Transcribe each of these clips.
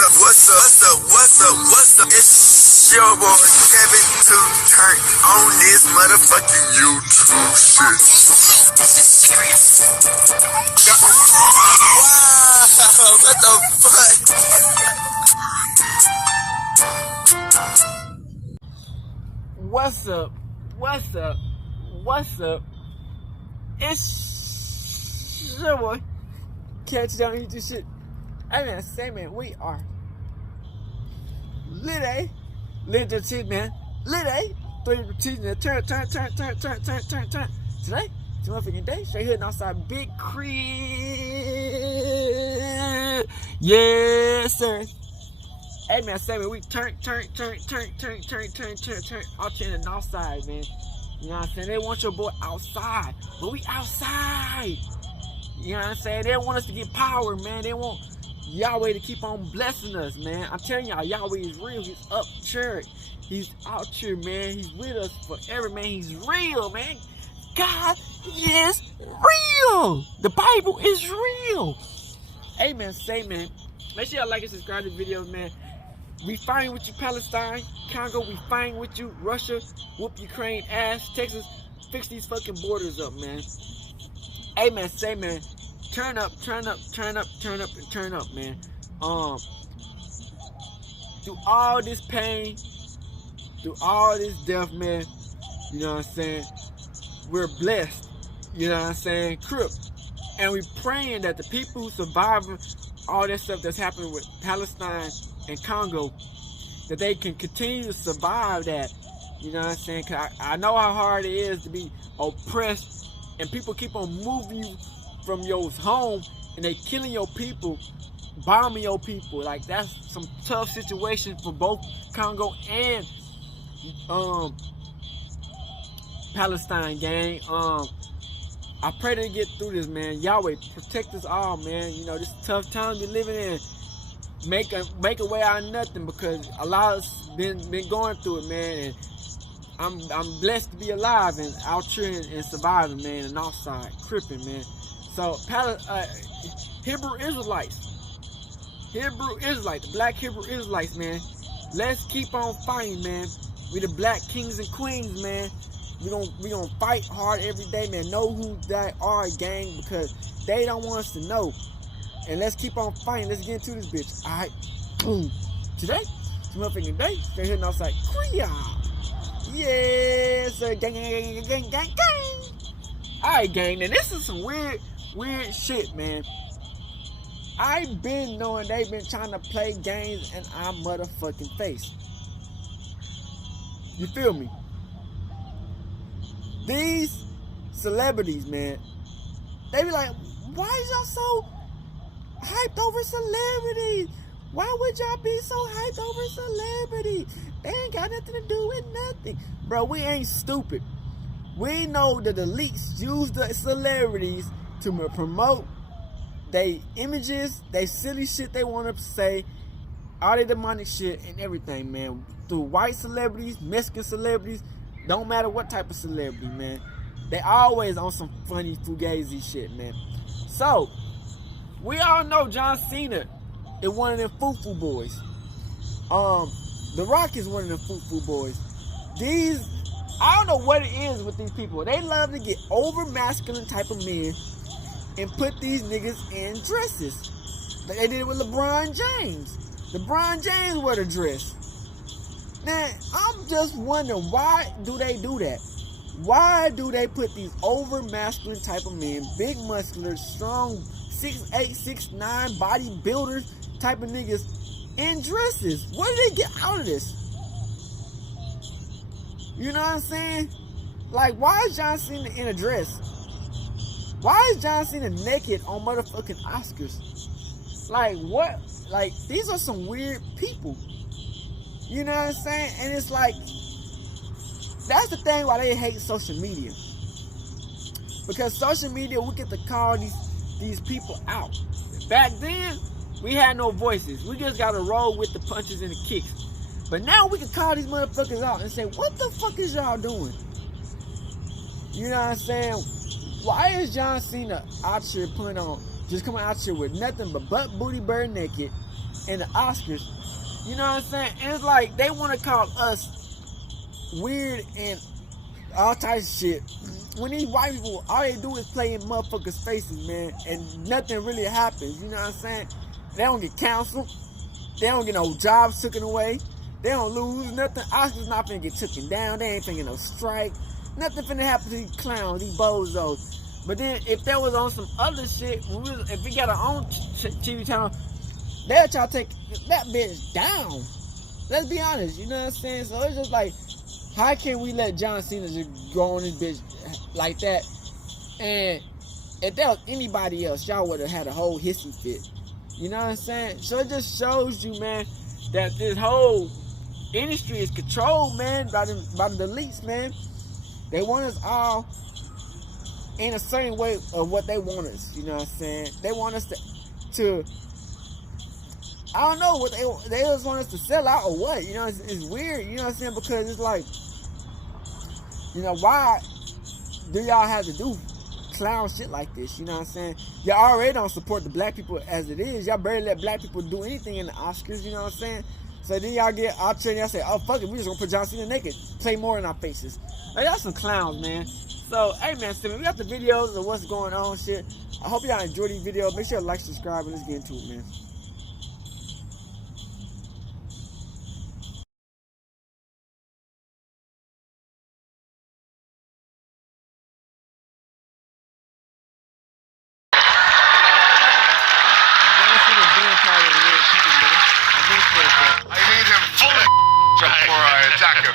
What's up? It's your boy Kevin to turn on this motherfucking YouTube shit. This is serious. Wow, what the fuck? What's up? It's your boy. Catch down YouTube shit. Hey man, say man, we are lit, the shit, man. Lit, 3 teaching turn. Today, it's a motherfucking day. Straight heading outside Big Crib. Yes, sir. Hey man, say man, we turn out here in the north side, man. You know what I'm saying? They want your boy outside, but we outside. You know what I'm saying? They want us to get power, man. They want Yahweh to keep on blessing us, man. I'm telling y'all, Yahweh is real. He's up here. He's out here, man. He's with us forever, man. He's real, man. God is real. The Bible is real. Hey man, say man, make sure y'all like and subscribe to the videos, man. We fighting with you, Palestine, Congo. We fighting with you, Russia. Whoop Ukraine ass. Texas, fix these fucking borders up, man. Hey man, say man, turn up, man. Through all this pain, through all this death, man. You know what I'm saying? We're blessed. You know what I'm saying? Crip. And we praying that the people who survive all that stuff that's happening with Palestine and Congo, that they can continue to survive that. You know what I'm saying? Cause I know how hard it is to be oppressed, and people keep on moving you from your home, and they killing your people, bombing your people. Like, that's some tough situation for both Congo and Palestine, gang. I pray they get through this, man. Yahweh, protect us all, man. You know, this tough time we're living in. Make a way out of nothing, because a lot of us been going through it, man. And I'm blessed to be alive and out here and surviving, man. And outside, cripping, man. So Hebrew Israelites, the black Hebrew Israelites, man. Let's keep on fighting, man. We the black kings and queens, man. We gonna fight hard every day, man. Know who they are, gang, because they don't want us to know. And let's keep on fighting. Let's get into this bitch. Alright. Boom. Today, it's a motherfucking day. Straight heading outside Korea. Yes, sir. Gang. Alright, gang. Now this is some weird shit, man. I've been knowing they've been trying to play games in our motherfucking face. You feel me? These celebrities, man, they be like, why is y'all so hyped over celebrities? Why would y'all be so hyped over celebrities? They ain't got nothing to do with nothing. Bro, we ain't stupid. We know that the elites use the celebrities to promote they images, they silly shit they want to say, all their demonic shit and everything, man. Through white celebrities, Mexican celebrities, don't matter what type of celebrity, man. They always on some funny fugazi shit, man. So, we all know John Cena is one of them foo-foo boys. The Rock is one of them foo-foo boys. I don't know what it is with these people. They love to get over masculine type of men and put these niggas in dresses. Like they did it with LeBron James. LeBron James wore the dress. Now, I'm just wondering, why do they do that? Why do they put these over masculine type of men, big muscular, strong, 6'8", 6'9", bodybuilders type of niggas in dresses? What do they get out of this? You know what I'm saying? Like, why is John Cena in a dress? Why is John Cena naked on motherfucking Oscars? Like, what? Like, these are some weird people. You know what I'm saying? And it's like, that's the thing why they hate social media. Because social media, we get to call these people out. Back then, we had no voices. We just got to roll with the punches and the kicks. But now we can call these motherfuckers out and say, what the fuck is y'all doing? You know what I'm saying? Why is John Cena out here just coming out here with nothing but butt, booty, bird naked, and the Oscars. You know what I'm saying? And it's like they want to call us weird and all types of shit. When these white people, all they do is play in motherfuckers' faces, man, and nothing really happens. You know what I'm saying? They don't get canceled. They don't get no jobs taken away. They don't lose nothing. Oscars not finna get taken down. They ain't finna get no strike. Nothing finna happen to these clowns, these bozos. But then if that was on some other shit, if we got our own TV channel, they'll try to take that bitch down. Let's be honest, you know what I'm saying? So it's just like, how can we let John Cena just go on this bitch like that? And if that was anybody else, y'all would have had a whole hissy fit. You know what I'm saying? So it just shows you, man, that this whole industry is controlled, man, by the elites, man. They want us all in a certain way of what they want us. You know what I'm saying? They want us to I don't know what they just want us to sell out or what. You know, it's weird. You know what I'm saying? Because it's like, you know, why do y'all have to do clown shit like this? You know what I'm saying? Y'all already don't support the black people as it is. Y'all barely let black people do anything in the Oscars. You know what I'm saying? So then y'all get out there and y'all say, oh, fuck it, we just gonna put John Cena naked. Play more in our faces. Like, y'all some clowns, man. So, hey, man, we got the videos of what's going on, shit. I hope y'all enjoy these videos. Make sure to like, subscribe, and let's get into it, man. I need him full before I attack him.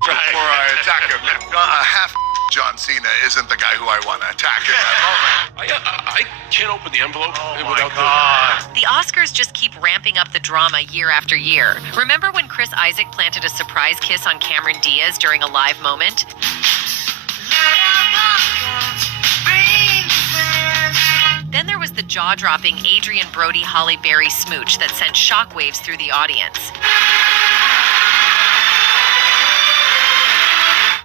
Before I attack him. Half John Cena isn't the guy who I want to attack at that moment. I can't open the envelope without The Oscars just keep ramping up the drama year after year. Remember when Chris Isaac planted a surprise kiss on Cameron Diaz during a live moment? Then there was the jaw-dropping Adrian Brody-Holly Berry smooch that sent shockwaves through the audience.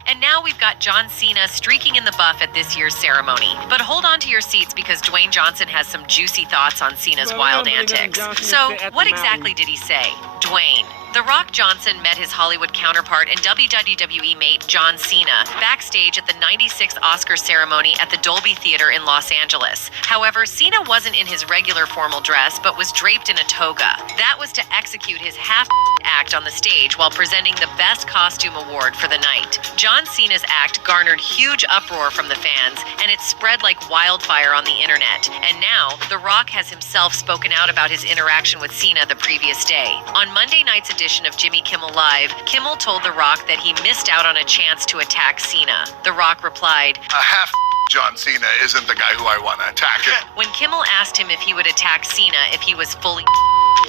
And now we've got John Cena streaking in the buff at this year's ceremony. But hold on to your seats because Dwayne Johnson has some juicy thoughts on Cena's wild antics. So, what exactly did he say? Dwayne. The Rock Johnson met his Hollywood counterpart and WWE mate John Cena backstage at the 96th Oscar ceremony at the Dolby Theater in Los Angeles. However, Cena wasn't in his regular formal dress, but was draped in a toga. That was to execute his half act on the stage while presenting the Best Costume Award for the night. John Cena's act garnered huge uproar from the fans, and it spread like wildfire on the internet. And now, The Rock has himself spoken out about his interaction with Cena the previous day. On Monday night's edition of Jimmy Kimmel Live, Kimmel told The Rock that he missed out on a chance to attack Cena. The Rock replied, Half John Cena isn't the guy who I want to attack. When Kimmel asked him if he would attack Cena if he was fully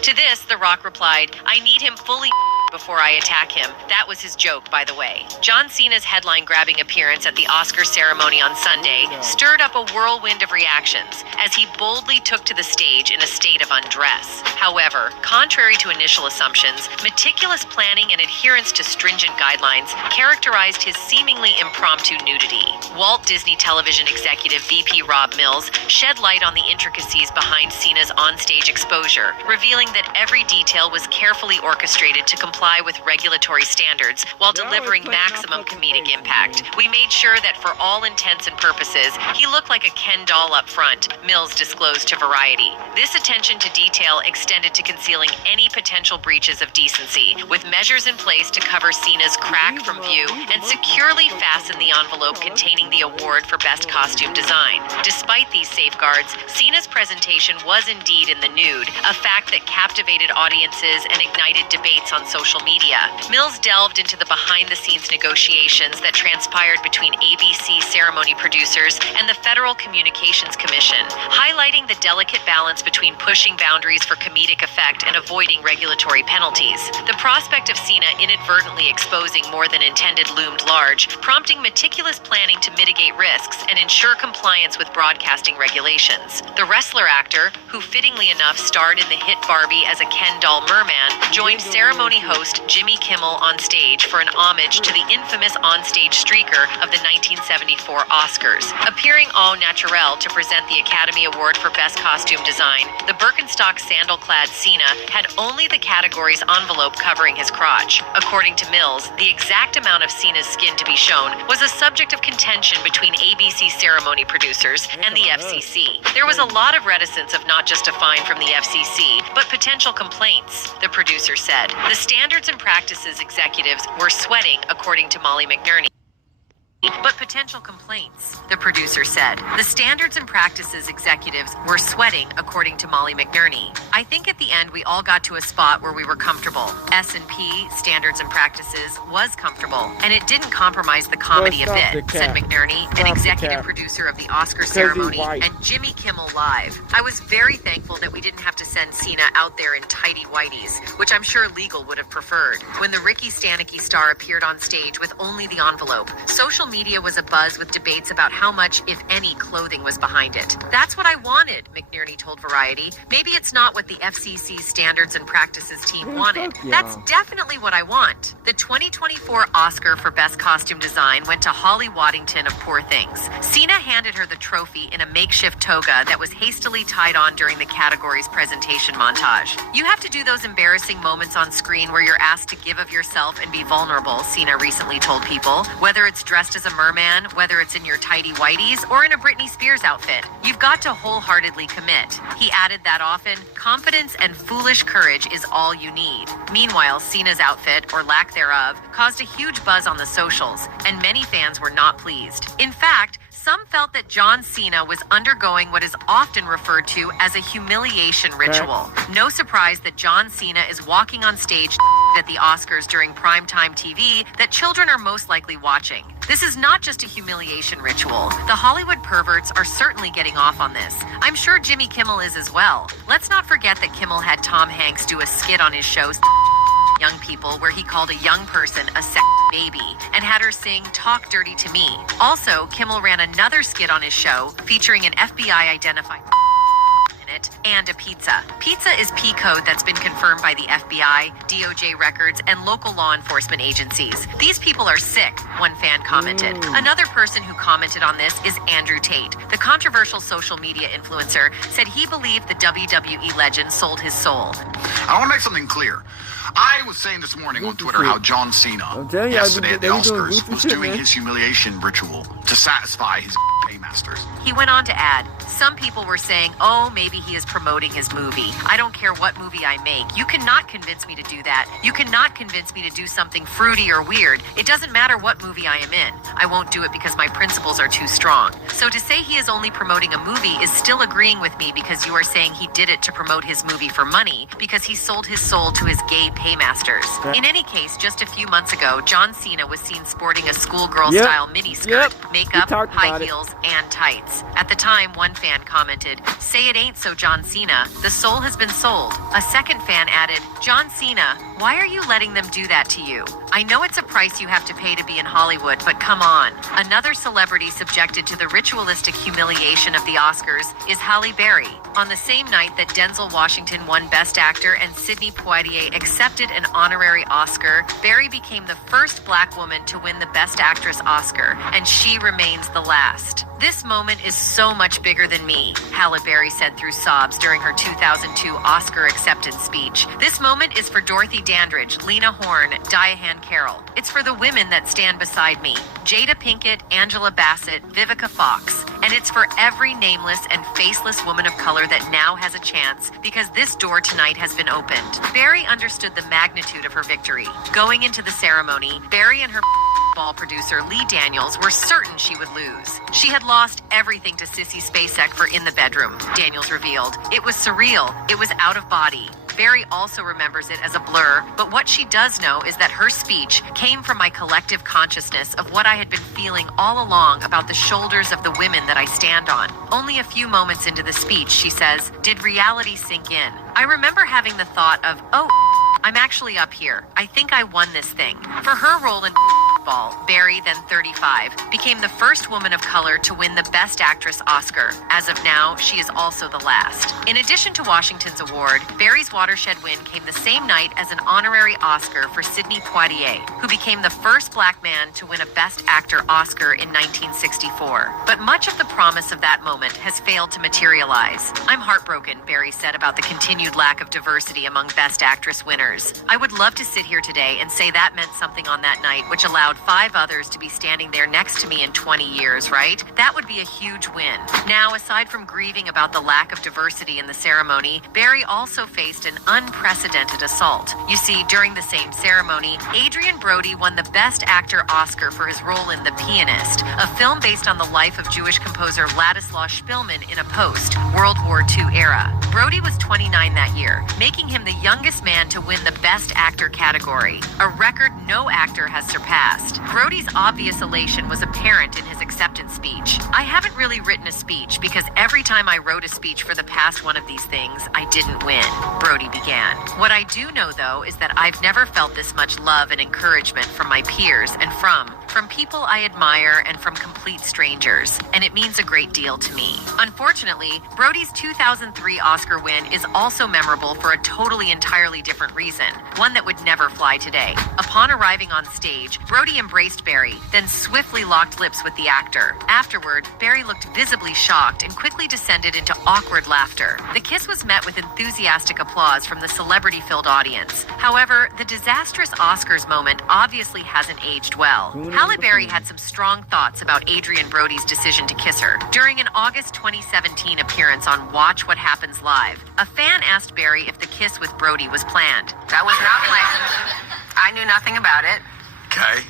to this, The Rock replied, I need him fully before I attack him. That was his joke, by the way. John Cena's headline-grabbing appearance at the Oscar ceremony on Sunday stirred up a whirlwind of reactions as he boldly took to the stage in a state of undress. However, contrary to initial assumptions, meticulous planning and adherence to stringent guidelines characterized his seemingly impromptu nudity. Walt Disney Television executive VP Rob Mills shed light on the intricacies behind Cena's onstage exposure, revealing that every detail was carefully orchestrated to comply with regulatory standards while delivering maximum comedic impact. We made sure that for all intents and purposes, he looked like a Ken doll up front, Mills disclosed to Variety. This attention to detail extended to concealing any potential breaches of decency, with measures in place to cover Cena's crack from view and securely fasten the envelope containing the award for Best Costume Design. Despite these safeguards, Cena's presentation was indeed in the nude, a fact that captivated audiences and ignited debates on social media. Mills delved into the behind-the-scenes negotiations that transpired between ABC ceremony producers and the Federal Communications Commission, highlighting the delicate balance between pushing boundaries for comedic effect and avoiding regulatory penalties. The prospect of Cena inadvertently exposing more than intended loomed large, prompting meticulous planning to mitigate risks and ensure compliance with broadcasting regulations. The wrestler-actor, who fittingly enough starred in the hit Barbie as a Ken doll merman, joined ceremony host host Jimmy Kimmel on stage for an homage to the infamous onstage streaker of the 1974 Oscars. Appearing au naturel to present the Academy Award for Best Costume Design, the Birkenstock sandal-clad Cena had only the category's envelope covering his crotch. According to Mills, the exact amount of Cena's skin to be shown was a subject of contention between ABC ceremony producers and the FCC. There was a lot of reticence of not just a fine from the FCC, but potential complaints, the producer said. The standards and practices executives were sweating, according to Molly McNerney. But potential complaints, the producer said. The standards and practices executives were sweating, according to Molly McNerney. I think at the end we all got to a spot where we were comfortable. S&P, standards and practices, was comfortable, and it didn't compromise the comedy a bit, said McNerney, an executive producer of the Oscar ceremony and Jimmy Kimmel Live. I was very thankful that we didn't have to send Cena out there in tighty whities, which I'm sure legal would have preferred. When the Ricky Stanicky star appeared on stage with only the envelope, social media was abuzz with debates about how much, if any, clothing was behind it. That's what I wanted, McNerney told Variety. Maybe it's not what the FCC standards and practices team wanted. That's definitely what I want. The 2024 Oscar for Best Costume Design went to Holly Waddington of Poor Things. Cena handed her the trophy in a makeshift toga that was hastily tied on during the category's presentation montage. You have to do those embarrassing moments on screen where you're asked to give of yourself and be vulnerable, Cena recently told People. Whether it's dressed as a merman, whether it's in your tighty whities, or in a Britney Spears outfit, you've got to wholeheartedly commit. He added that often, confidence and foolish courage is all you need. Meanwhile, Cena's outfit, or lack thereof, caused a huge buzz on the socials, and many fans were not pleased. In fact, some felt that John Cena was undergoing what is often referred to as a humiliation ritual. No surprise that John Cena is walking on stage at the Oscars during primetime TV that children are most likely watching. This is not just a humiliation ritual. The Hollywood perverts are certainly getting off on this. I'm sure Jimmy Kimmel is as well. Let's not forget that Kimmel had Tom Hanks do a skit on his show Young People where he called a young person a sex baby and had her sing Talk Dirty to Me. Also, Kimmel ran another skit on his show featuring an FBI identified and a pizza. Pizza is P code that's been confirmed by the FBI, DOJ records, and local law enforcement agencies. These people are sick, one fan commented. Another person who commented on this is Andrew Tate. The controversial social media influencer said he believed the WWE legend sold his soul. I want to make something clear. I was saying this morning on Twitter how John Cena yesterday at the Oscars was doing his humiliation ritual to satisfy his paymasters. He went on to add, some people were saying, oh, maybe he is promoting his movie. I don't care what movie I make. You cannot convince me to do that. You cannot convince me to do something fruity or weird. It doesn't matter what movie I am in. I won't do it because my principles are too strong. So to say he is only promoting a movie is still agreeing with me because you are saying he did it to promote his movie for money because he sold his soul to his gay paymasters. In any case, just a few months ago, John Cena was seen sporting a schoolgirl-style miniskirt, makeup, high heels, and tights. At the time, one fan commented, say it ain't so, John Cena. The soul has been sold. A second fan added, John Cena, why are you letting them do that to you? I know it's a price you have to pay to be in Hollywood, but come on. Another celebrity subjected to the ritualistic humiliation of the Oscars is Halle Berry. On the same night that Denzel Washington won Best Actor and Sidney Poitier accepted an honorary Oscar, Berry became the first Black woman to win the Best Actress Oscar, and she remains the last. This moment is so much bigger than me, Halle Berry said through sobs during her 2002 Oscar acceptance speech. This moment is for Dorothy Dandridge, Lena Horne, Diane Carroll. It's for the women that stand beside me, Jada Pinkett, Angela Bassett, Vivica Fox. And it's for every nameless and faceless woman of color that now has a chance because this door tonight has been opened. Berry understood the magnitude of her victory. Going into the ceremony, Berry and her ball producer Lee Daniels were certain she would lose. She had lost everything to Sissy Spacek for In the Bedroom, Daniels revealed. It was surreal. It was out of body. Berry also remembers it as a blur, but what she does know is that her speech came from my collective consciousness of what I had been feeling all along about the shoulders of the women that I stand on. Only a few moments into the speech, she says, did reality sink in. I remember having the thought of, oh, I'm actually up here. I think I won this thing. For her role in Ball, Barry, then 35, became the first woman of color to win the Best Actress Oscar. As of now, she is also the last. In addition to Washington's award, Barry's watershed win came the same night as an honorary Oscar for Sidney Poitier, who became the first black man to win a Best Actor Oscar in 1964. But much of the promise of that moment has failed to materialize. I'm heartbroken, Barry said about the continued lack of diversity among Best Actress winners. I would love to sit here today and say that meant something on that night, which allowed 5 others to be standing there next to me in 20 years, right? That would be a huge win. Now, aside from grieving about the lack of diversity in the ceremony, Barry also faced an unprecedented assault. You see, during the same ceremony, Adrien Brody won the Best Actor Oscar for his role in The Pianist, a film based on the life of Jewish composer Ladislaus Spielmann in a post-World War II era. Brody was 29 that year, making him the youngest man to win the Best Actor category, a record no actor has surpassed. Brody's obvious elation was apparent in his acceptance speech. I haven't really written a speech because every time I wrote a speech for the past one of these things, I didn't win, Brody began. What I do know, though, is that I've never felt this much love and encouragement from my peers and from people I admire and from complete strangers, and it means a great deal to me. Unfortunately, Brody's 2003 Oscar win is also memorable for a totally entirely different reason, one that would never fly today. Upon arriving on stage, Brody embraced Barry, then swiftly locked lips with the actor. Afterward, Barry looked visibly shocked and quickly descended into awkward laughter. The kiss was met with enthusiastic applause from the celebrity-filled audience. However, the disastrous Oscars moment obviously hasn't aged well. Halle Berry had some strong thoughts about Adrien Brody's decision to kiss her. During an August 2017 appearance on Watch What Happens Live, a fan asked Berry if the kiss with Brody was planned. That was not planned. I knew nothing about it. Okay.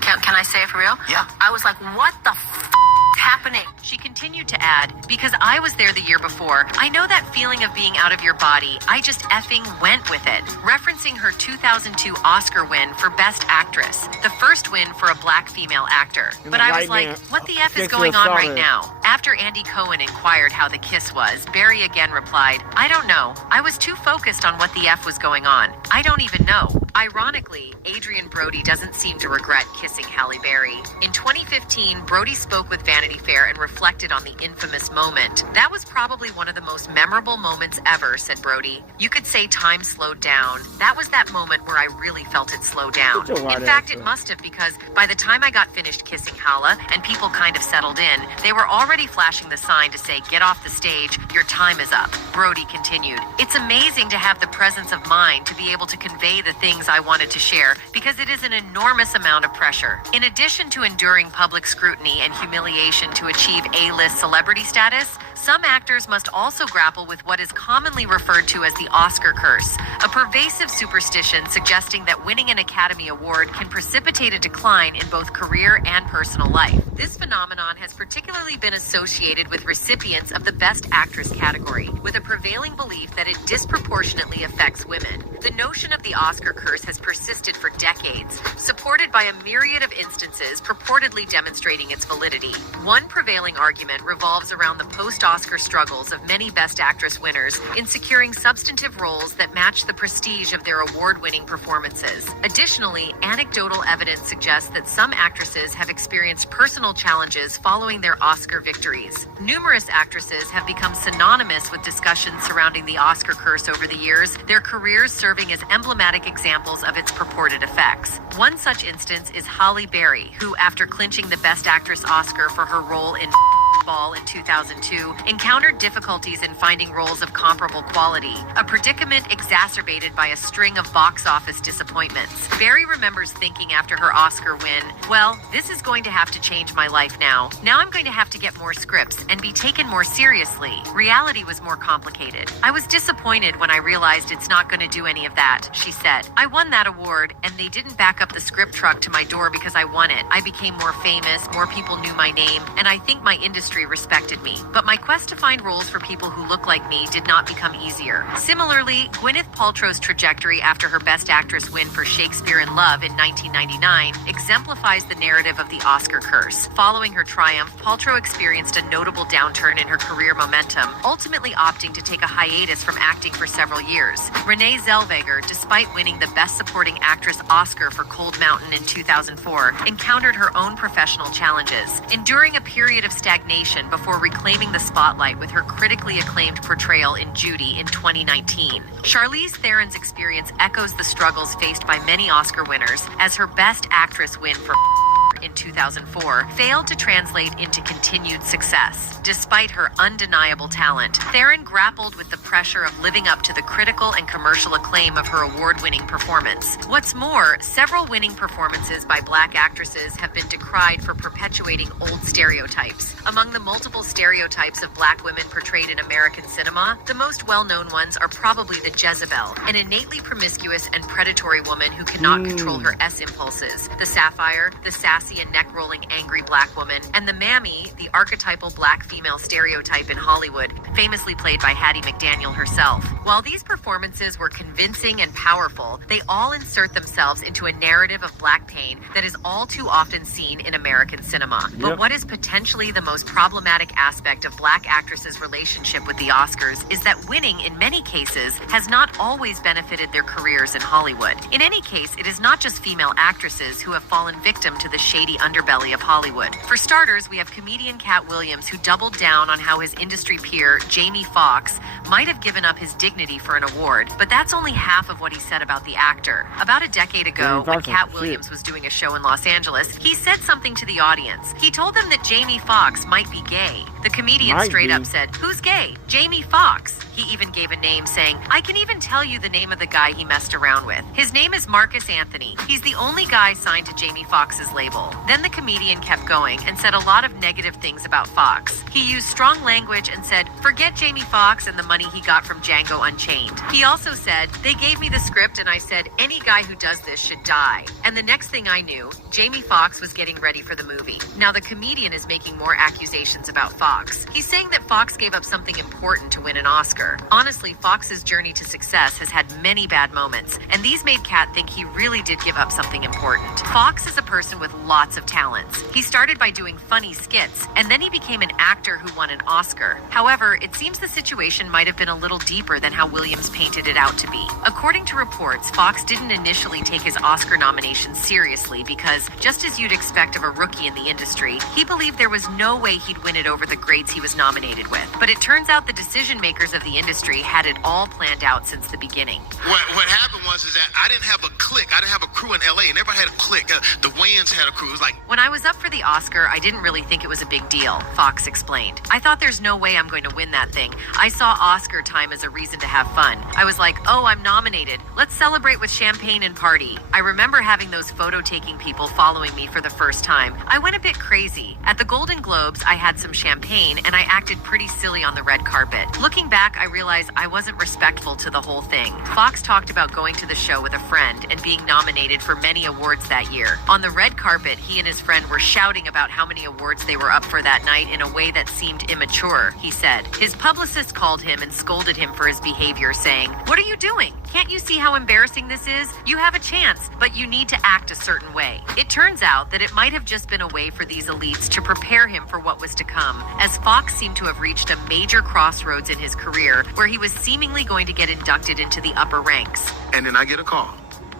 Can I say it for real? Yeah. I was like, what the f*** is happening? She continued to add, because I was there the year before, I know that feeling of being out of your body. I just effing went with it. Referencing her 2002 Oscar win for Best Actress, the first win for a black female actor. But I was like, what the F is going on right now? After Andy Cohen inquired how the kiss was, Barry again replied, I don't know. I was too focused on what the F was going on. I don't even know. Ironically, Adrien Brody doesn't seem to regret kissing Halle Berry. In 2015, Brody spoke with Vanity Fair and reflected on the infamous moment. That was probably one of the most memorable moments ever, said Brody. You could say time slowed down. That was that moment where I really felt it slow down. In fact, it must have, because by the time I got finished kissing Halle and people kind of settled in, they were already flashing the sign to say, get off the stage, your time is up. Brody continued, it's amazing to have the presence of mind to be able to convey the things I wanted to share, because it is an enormous amount of pressure. In addition to enduring public scrutiny and humiliation to achieve A-list celebrity status, some actors must also grapple with what is commonly referred to as the Oscar curse, a pervasive superstition suggesting that winning an Academy Award can precipitate a decline in both career and personal life. This phenomenon has particularly been associated with recipients of the Best Actress category, with a prevailing belief that it disproportionately affects women. The notion of the Oscar curse has persisted for decades, supported by a myriad of instances purportedly demonstrating its validity. One prevailing argument revolves around the post-Oscar struggles of many Best Actress winners in securing substantive roles that match the prestige of their award-winning performances. Additionally, anecdotal evidence suggests that some actresses have experienced personal challenges following their Oscar victories. Numerous actresses have become synonymous with discussions surrounding the Oscar curse over the years, their careers serving as emblematic examples of its purported effects. One such instance is Halle Berry, who, after clinching the Best Actress Oscar for her role in Ball in 2002, encountered difficulties in finding roles of comparable quality, a predicament exacerbated by a string of box office disappointments. Berry remembers thinking after her Oscar win, well, this is going to have to change my life now. Now I'm going to have to get more scripts and be taken more seriously. Reality was more complicated. I was disappointed when I realized it's not going to do any of that, she said. I won that award, and they didn't back up the script truck to my door because I won it. I became more famous, more people knew my name, and I think my industry industry respected me, but my quest to find roles for people who look like me did not become easier. Similarly, Gwyneth Paltrow's trajectory after her Best Actress win for Shakespeare in Love in 1999 exemplifies the narrative of the Oscar curse. Following her triumph, Paltrow experienced a notable downturn in her career momentum, ultimately opting to take a hiatus from acting for several years. Renee Zellweger, despite winning the Best Supporting Actress Oscar for Cold Mountain in 2004, encountered her own professional challenges, enduring a period of stagnation before reclaiming the spotlight with her critically acclaimed portrayal in Judy in 2019. Charlize Theron's experience echoes the struggles faced by many Oscar winners, as her Best Actress win for in 2004 failed to translate into continued success. Despite her undeniable talent, Theron grappled with the pressure of living up to the critical and commercial acclaim of her award-winning performance. What's more, several winning performances by Black actresses have been decried for perpetuating old stereotypes. Among the multiple stereotypes of Black women portrayed in American cinema, the most well-known ones are probably the Jezebel, an innately promiscuous and predatory woman who cannot control her S-impulses, the Sapphire, the sassy and neck-rolling angry Black woman, and the Mammy, the archetypal Black female stereotype in Hollywood, famously played by Hattie McDaniel herself. While these performances were convincing and powerful, they all insert themselves into a narrative of Black pain that is all too often seen in American cinema. Yep. But what is potentially the most problematic aspect of Black actresses' relationship with the Oscars is that winning, in many cases, has not always benefited their careers in Hollywood. In any case, it is not just female actresses who have fallen victim to the shady underbelly of Hollywood. For starters, we have comedian Cat Williams, who doubled down on how his industry peer, Jamie Foxx, might have given up his dignity for an award, but that's only half of what he said about the actor. About a decade ago, when Cat Williams was doing a show in Los Angeles, he said something to the audience. He told them that Jamie Foxx might be gay. The comedian straight up said, "Who's gay? Jamie Foxx." He even gave a name, saying, "I can even tell you the name of the guy he messed around with. His name is Marcus Anthony. He's the only guy signed to Jamie Foxx's label." Then the comedian kept going and said a lot of negative things about Foxx. He used strong language and said, "Forget Jamie Foxx and the money he got from Django Unchained." He also said, "They gave me the script and I said, any guy who does this should die." And the next thing I knew, Jamie Foxx was getting ready for the movie. Now the comedian is making more accusations about Foxx. He's saying that Foxx gave up something important to win an Oscar. Honestly, Foxx's journey to success has had many bad moments, and these made Kat think he really did give up something important. Foxx is a person with lots of talents. He started by doing funny skits, and then he became an actor who won an Oscar. However, it seems the situation might have been a little deeper than how Williams painted it out to be. According to reports, Foxx didn't initially take his Oscar nomination seriously because, just as you'd expect of a rookie in the industry, he believed there was no way he'd win it over the greats he was nominated with. But it turns out the decision makers of the industry had it all planned out since the beginning. What happened was that I didn't have a clique. I didn't have a crew in LA, and everybody had a clique. The Wayans had a crew. It was like, when I was up for the Oscar, I didn't really think it was a big deal, Foxx explained. I thought there's no way I'm going to win that thing. I saw Oscar time as a reason to have fun. I was like, oh, I'm nominated. Let's celebrate with champagne and party. I remember having those photo-taking people following me for the first time. I went a bit crazy. At the Golden Globes, I had some champagne and I acted pretty silly on the red carpet. Looking back, I realized I wasn't respectful to the whole thing. Foxx talked about going to the show with a friend and being nominated for many awards that year. On the red carpet, he and his friend were shouting about how many awards they were up for that night in a way that seemed immature, he said. His publicist called him and scolded him for his behavior, saying, "What are you doing? Can't you see how embarrassing this is? You have a chance, but you need to act a certain way." It turns out that it might have just been a way for these elites to prepare him for what was to come, as Foxx seemed to have reached a major crossroads in his career where he was seemingly going to get inducted into the upper ranks. and then I get a call,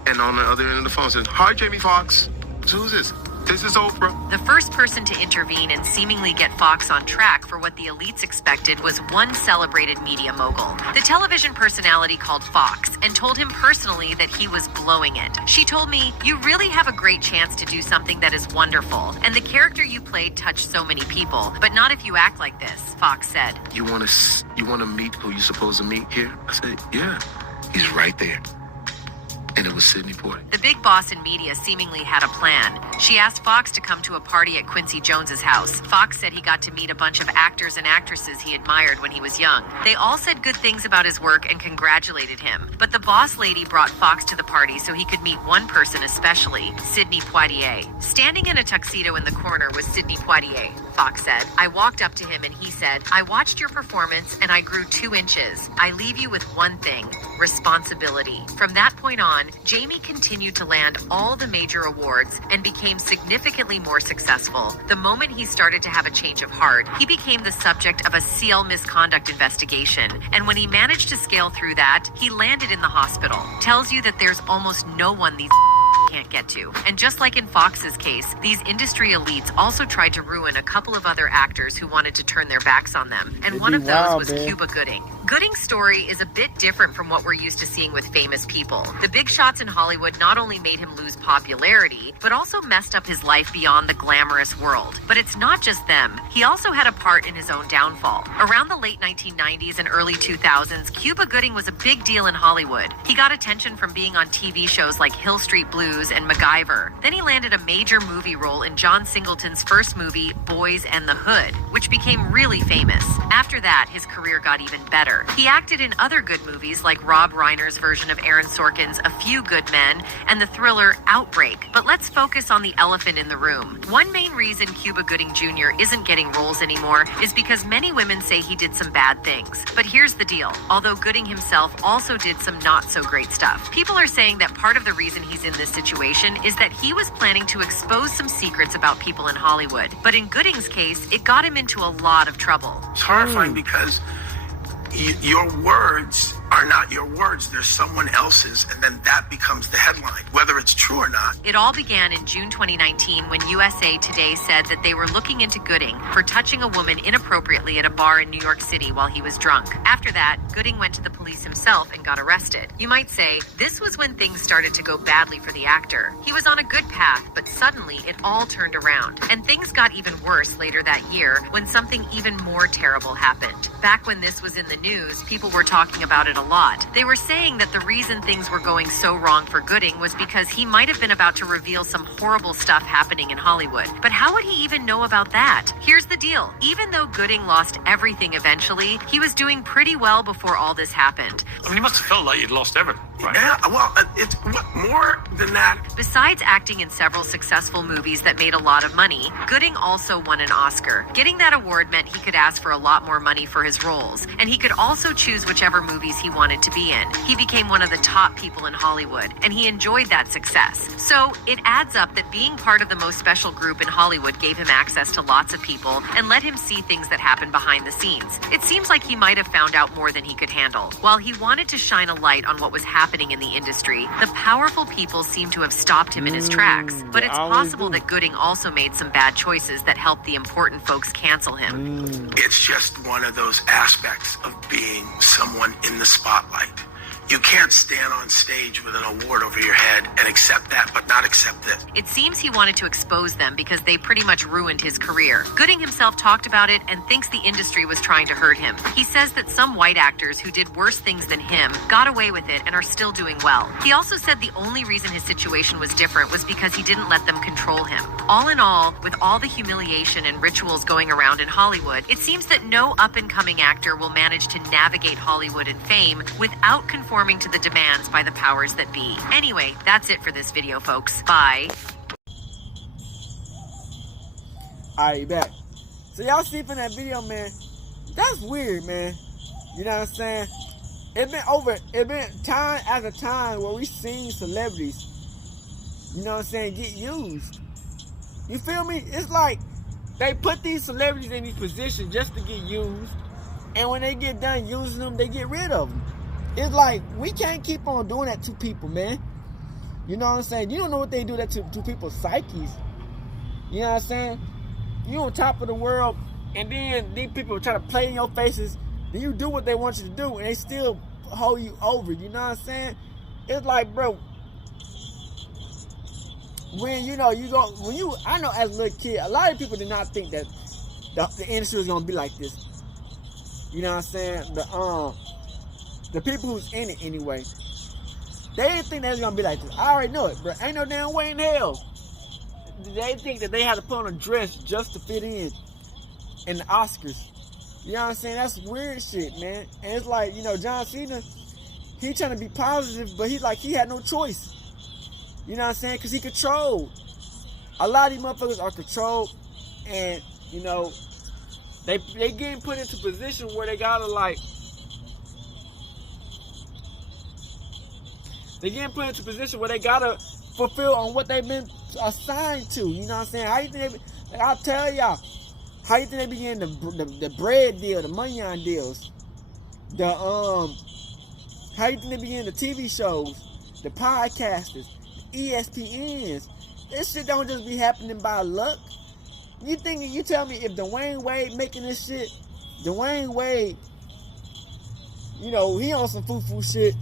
and on the other end of the phone says, "Hi, Jamie Foxx. Who's this? This is Oprah." The first person to intervene and seemingly get Foxx on track for what the elites expected was one celebrated media mogul. The television personality called Foxx and told him personally that he was blowing it. "She told me, 'You really have a great chance to do something that is wonderful, and the character you played touched so many people, but not if you act like this," Foxx said. You want to meet who you're supposed to meet here?" I said, "Yeah, he's right there." And it was Sidney Poitier. The big boss in media seemingly had a plan. She asked Fox to come to a party at Quincy Jones's house. Fox said he got to meet a bunch of actors and actresses he admired when he was young. They all said good things about his work and congratulated him. But the boss lady brought Fox to the party so he could meet one person especially, Sidney Poitier. Standing in a tuxedo in the corner was Sidney Poitier, Fox said. I walked up to him and he said, I watched your performance and I grew 2 inches. I leave you with one thing, responsibility. From that point on, Jamie continued to land all the major awards and became significantly more successful. The moment he started to have a change of heart, he became the subject of a SEAL misconduct investigation. And when he managed to scale through that, he landed in the hospital. Tells you that there's almost no one these can't get to. And just like in Fox's case, these industry elites also tried to ruin a couple of other actors who wanted to turn their backs on them. And one of those was Cuba Gooding. Gooding's story is a bit different from what we're used to seeing with famous people. The big shots in Hollywood not only made him lose popularity, but also messed up his life beyond the glamorous world. But it's not just them. He also had a part in his own downfall. Around the late 1990s and early 2000s, Cuba Gooding was a big deal in Hollywood. He got attention from being on TV shows like Hill Street Blues and MacGyver. Then he landed a major movie role in John Singleton's first movie, Boys and the Hood, which became really famous. After that, his career got even better. He acted in other good movies like Rob Reiner's version of Aaron Sorkin's A Few Good Men and the thriller Outbreak. But let's focus on the elephant in the room. One main reason Cuba Gooding Jr. isn't getting roles anymore is because many women say he did some bad things. But here's the deal. Although Gooding himself also did some not so great stuff, people are saying that part of the reason he's in this situation is that he was planning to expose some secrets about people in Hollywood. But in Gooding's case, it got him into a lot of trouble. It's horrifying because your words are not your words. They're someone else's, and then that becomes the headline, whether it's true or not. It all began in June 2019 when USA Today said that they were looking into Gooding for touching a woman inappropriately at a bar in New York City while he was drunk. After that, Gooding went to the police himself and got arrested. You might say, this was when things started to go badly for the actor. He was on a good path, but suddenly it all turned around. And things got even worse later that year when something even more terrible happened. Back when this was in the news, people were talking about it a lot. They were saying that the reason things were going so wrong for Gooding was because he might have been about to reveal some horrible stuff happening in Hollywood. But how would he even know about that? Here's the deal. Even though Gooding lost everything eventually, he was doing pretty well before all this happened. I mean, you must have felt like you'd lost everything, right? Yeah, well, it's more than that. Besides acting in several successful movies that made a lot of money, Gooding also won an Oscar. Getting that award meant he could ask for a lot more money for his roles, and he could also choose whichever movies he wanted to be in. He became one of the top people in Hollywood, and he enjoyed that success. So it adds up that being part of the most special group in Hollywood gave him access to lots of people and let him see things that happen behind the scenes. It seems like he might have found out more than he could handle. While he wanted to shine a light on what was happening in the industry, the powerful people seem to have stopped him in his tracks. But it's possible that Gooding also made some bad choices that helped the important folks cancel him. It's just one of those aspects of being someone in the spotlight. You can't stand on stage with an award over your head and accept that, but not accept it. It seems he wanted to expose them because they pretty much ruined his career. Gooding himself talked about it and thinks the industry was trying to hurt him. He says that some white actors who did worse things than him got away with it and are still doing well. He also said the only reason his situation was different was because he didn't let them control him. All in all, with all the humiliation and rituals going around in Hollywood, it seems that no up-and-coming actor will manage to navigate Hollywood and fame without conforming to the demands by the powers that be. Anyway, that's it for this video, folks. Bye. Alright, back. So y'all see from that video, man, that's weird, man. You know what I'm saying? It been time after time where we seen celebrities, you know what I'm saying, get used. You feel me? It's like they put these celebrities in these positions just to get used, and when they get done using them, they get rid of them. It's like, we can't keep on doing that to people, man. You know what I'm saying? You don't know what they do that to people's psyches. You know what I'm saying? You on top of the world, and then these people try to play in your faces. Then you do what they want you to do, and they still hold you over. You know what I'm saying? It's like, bro, when you know I know as a little kid, a lot of people did not think that the industry was gonna be like this. You know what I'm saying? The people who's in it anyway. They didn't think they was gonna be like this. I already know it, bro. Ain't no damn way in hell. They think that they had to put on a dress just to fit in the Oscars. You know what I'm saying? That's weird shit, man. And it's like, you know, John Cena, he trying to be positive, but he had no choice. You know what I'm saying? Because he controlled. A lot of these motherfuckers are controlled, and, you know, they getting put into position where they gotta, like, they getting put into position where they gotta fulfill on what they've been assigned to. You know what I'm saying? How you think I'll tell y'all, how you think they be getting the bread deal, the money on deals, how you think they be getting the TV shows, the podcasters, the ESPNs? This shit don't just be happening by luck. You tell me if Dwayne Wade making this shit, Dwayne Wade, you know, he on some foo-foo shit.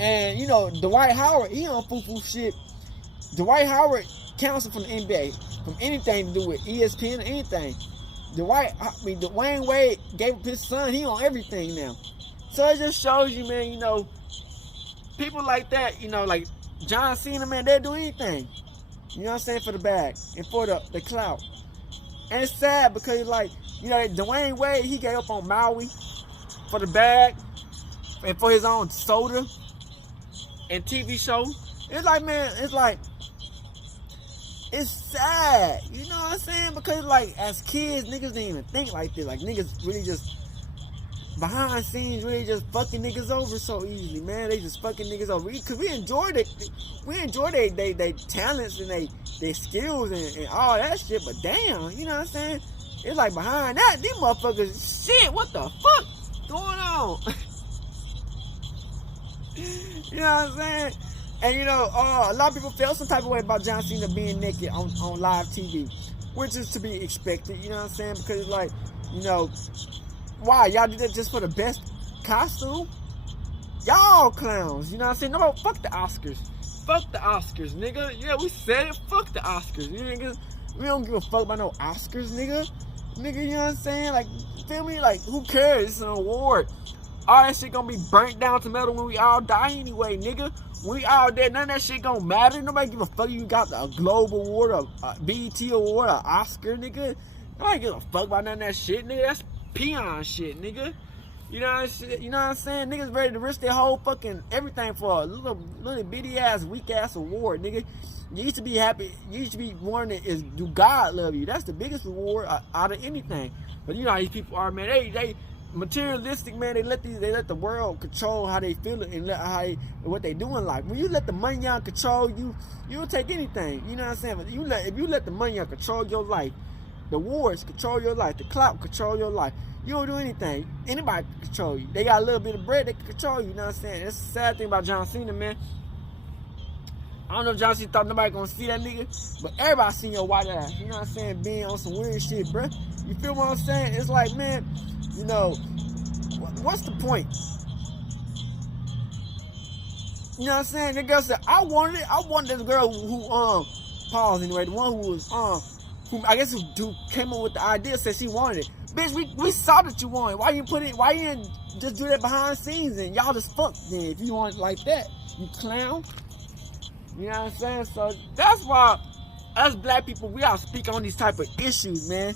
And, you know, Dwight Howard, he on foo-foo shit. Dwight Howard counseled from the NBA, from anything to do with ESPN or anything. Dwayne Wade gave up his son, he on everything now. So it just shows you, man, you know, people like that, you know, like John Cena, man, they'll do anything. You know what I'm saying? For the bag and for the clout. And it's sad because, like, you know, Dwayne Wade, he gave up on Maui for the bag and for his own soda and TV show. It's like, man, it's sad. You know what I'm saying? Because, like, as kids, niggas didn't even think like this. Like, niggas really just, behind the scenes, really just fucking niggas over so easily, man. They just fucking niggas over. Because we enjoy their talents and their skills and all that shit. But damn, you know what I'm saying? It's like behind that, these motherfuckers, shit, what the fuck going on? You know what I'm saying? And you know, a lot of people feel some type of way about John Cena being naked on live TV, which is to be expected. You know what I'm saying? Because it's like, you know, why y'all did that just for the best costume? Y'all clowns. You know what I'm saying? No, fuck the Oscars. Fuck the Oscars, nigga. Yeah, we said it. Fuck the Oscars. You niggas, we don't give a fuck about no Oscars, nigga. Nigga, you know what I'm saying? Like, feel me? Like, who cares? It's an award. All that shit gonna be burnt down to metal when we all die anyway, nigga. When we all dead, none of that shit gonna matter. Nobody give a fuck. You got a Globe Award, a BET Award, an Oscar, nigga. Nobody give a fuck about none of that shit, nigga. That's peon shit, nigga. You know what I'm saying? Niggas ready to risk their whole fucking everything for a little bitty ass, weak ass award, nigga. You used to be happy. You used to be wanting is do God love you? That's the biggest reward out of anything. But you know how these people are, man. They materialistic, man. They let the world control how they feel and what they do in life. When you let the money on control you, you'll take anything. You know what I'm saying? But if you let the money on control your life, the awards control your life, the clout control your life. You don't do anything. Anybody can control you. They got a little bit of bread, they can control you. You know what I'm saying? That's the sad thing about John Cena, man. I don't know if John Cena thought nobody gonna see that nigga, but everybody seen your white ass. You know what I'm saying? Being on some weird shit, bruh. You feel what I'm saying? It's like, man, you know, what's the point? You know what I'm saying? The girl said, I wanted this girl who pause anyway, the one who was who I guess who came up with the idea, said she wanted it. Bitch, we saw that you wanted. Why you didn't just do that behind the scenes and y'all just fucked then if you want it like that, you clown. You know what I'm saying? So that's why us black people, we gotta speak on these type of issues, man.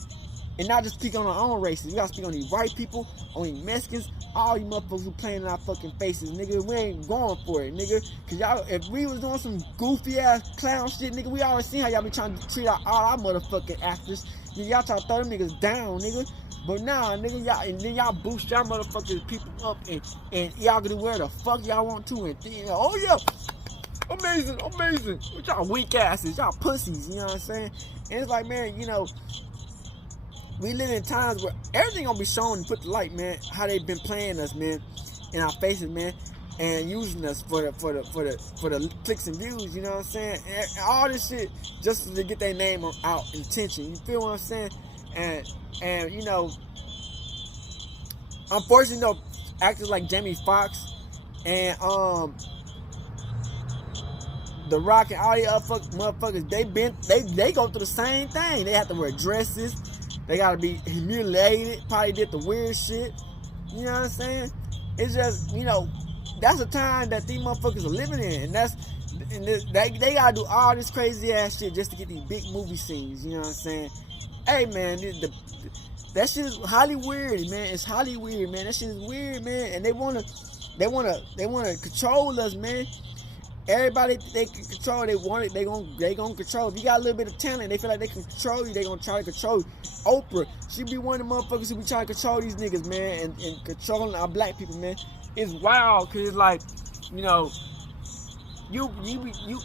And not just speak on our own races. We gotta speak on these white people, on these Mexicans, all you motherfuckers who playing in our fucking faces, nigga. We ain't going for it, nigga. Cause y'all, if we was doing some goofy ass clown shit, nigga, we always seen how y'all be trying to treat all our motherfucking actors. Nigga, y'all try to throw them niggas down, nigga. But nah, nigga, y'all, and then y'all boost y'all motherfucking people up and y'all can do where the fuck y'all want to and you know, oh yeah. Amazing. With y'all weak asses, y'all pussies, you know what I'm saying? And it's like, man, you know, we live in times where everything gonna be shown and put to light, man, how they been playing us, man, in our faces, man, and using us for the clicks and views, you know what I'm saying? And all this shit just to get their name out in attention. You feel what I'm saying? And you know, unfortunately, you know, actors like Jamie Foxx and The Rock and all the other motherfuckers, they go through the same thing. They have to wear dresses. They gotta be humiliated. Probably did the weird shit. You know what I'm saying? It's just, you know, that's the time that these motherfuckers are living in, and they gotta do all this crazy ass shit just to get these big movie scenes. You know what I'm saying? Hey man, that shit is highly weird, man. It's highly weird, man. That shit is weird, man. And they wanna control us, man. Everybody they can control, they gonna control. If you got a little bit of talent, they feel like they can control you, they gonna try to control you. Oprah, she be one of the motherfuckers who be trying to control these niggas, man, and controlling our black people, man. It's wild, cause it's like, you know, you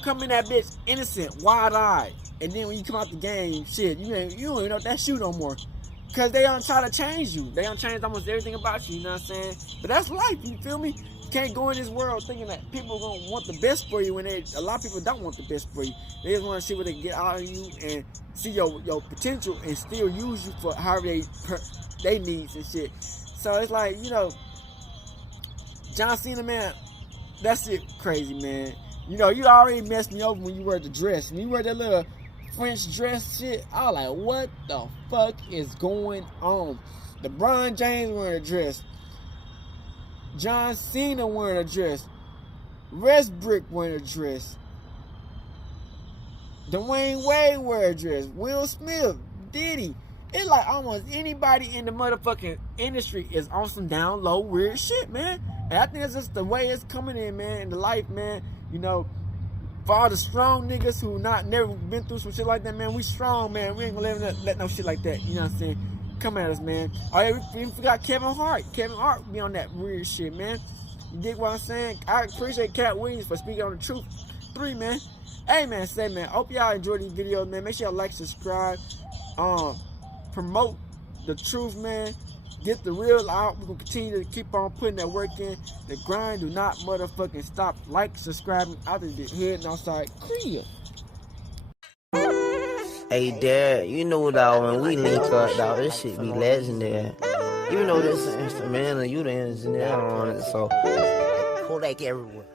come in that bitch innocent, wide-eyed, and then when you come out the game, shit, you don't even know what that shoe no more. Cause they don't try to change you. They don't change almost everything about you, you know what I'm saying? But that's life, you feel me? You can't go in this world thinking that people are gonna want the best for you when a lot of people don't want the best for you. They just wanna see what they can get out of you and see your potential and still use you for however they needs and shit. So it's like, you know, John Cena, man, that's it crazy, man. You know, you already messed me over when you wear the dress. When you wear that little French dress shit, I was like, what the fuck is going on? LeBron James wearing a dress. John Cena wearing a dress. Westbrook wearing a dress. Dwayne Wade wearing a dress. Will Smith, Diddy. It's like almost anybody in the motherfucking industry is on some down low weird shit, man. And I think that's just the way it's coming in, man, in the life, man. You know, for all the strong niggas who never been through some shit like that, man, we strong, man. We ain't gonna let no shit like that, you know what I'm saying? Come at us, man. Oh yeah, we forgot Kevin Hart. Kevin Hart be on that weird shit, man. You dig what I'm saying? I appreciate Cat Williams for speaking on the truth. 3, man. Hey, man, man. Hope y'all enjoy these videos, man. Make sure y'all like, subscribe. Promote the truth, man. Get the real out. We're gonna continue to keep on putting that work in. The grind do not motherfucking stop. Like, subscribing. Out of the head and outside. Korea. Hey, Dad, you know, dog, when we link up, dog, this shit be legendary. You know this instrumental, you the engineer on it, so Kodak everywhere.